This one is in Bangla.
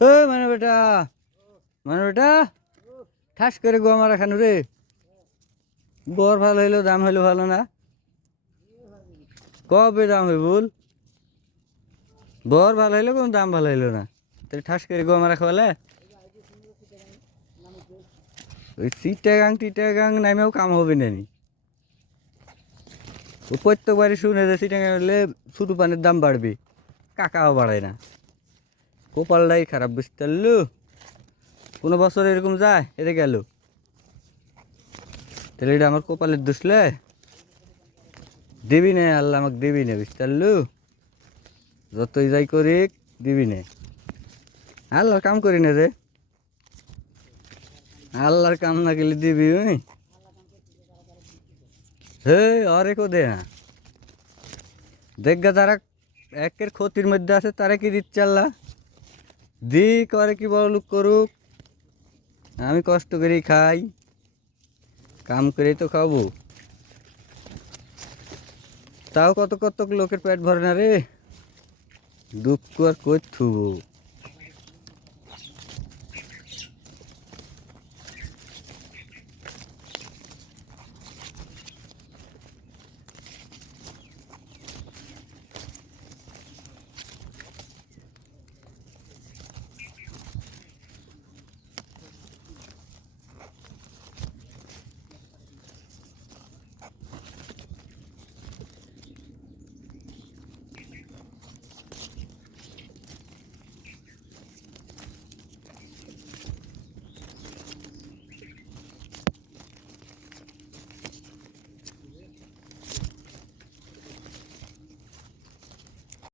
ও বেটা, বেটা, ঠাস করে গো আমার খানু রে। বর ভালো হইলো, দাম হইলো ভালো না। কবে দাম হই বল? বর ভালো হইলো, কোন দাম ভালো হইলো না। তাহলে ঠাস করে গো আমার খাওয়ালে ওই চিটাগাং নামেও কাম হবে না নি। ও প্রত্যেকবারই শুনে যে চিটাগাং হলে শুধু পানির দাম বাড়বে, কাকাও বাড়ায় না। কপালটাই খারাপ, বুঝতে পারলু? কোনো বছর এরকম যায়, এটা গেল। তাহলে এটা আমার কপালের দোষলে দিবি না, আল্লাহ আমাকে দিবি না, বুঝতে পারলু? যতই যাই করি দিবি না। আল্লাহর কাম করি না রে, আল্লাহর কাম না গেলে দিবি ওই। হে আরে কো দে না, দেখগা যারা একের ক্ষতির মধ্যে আছে তারা কি দিচ্ছে আল্লাহ? দি করে কি বড় লোক করুক, আমি কষ্ট করেই খাই, কাম করেই তো খাবো। তাও কত কত লোকের পেট ভরে না রে, দুঃখ আর কই থুবো।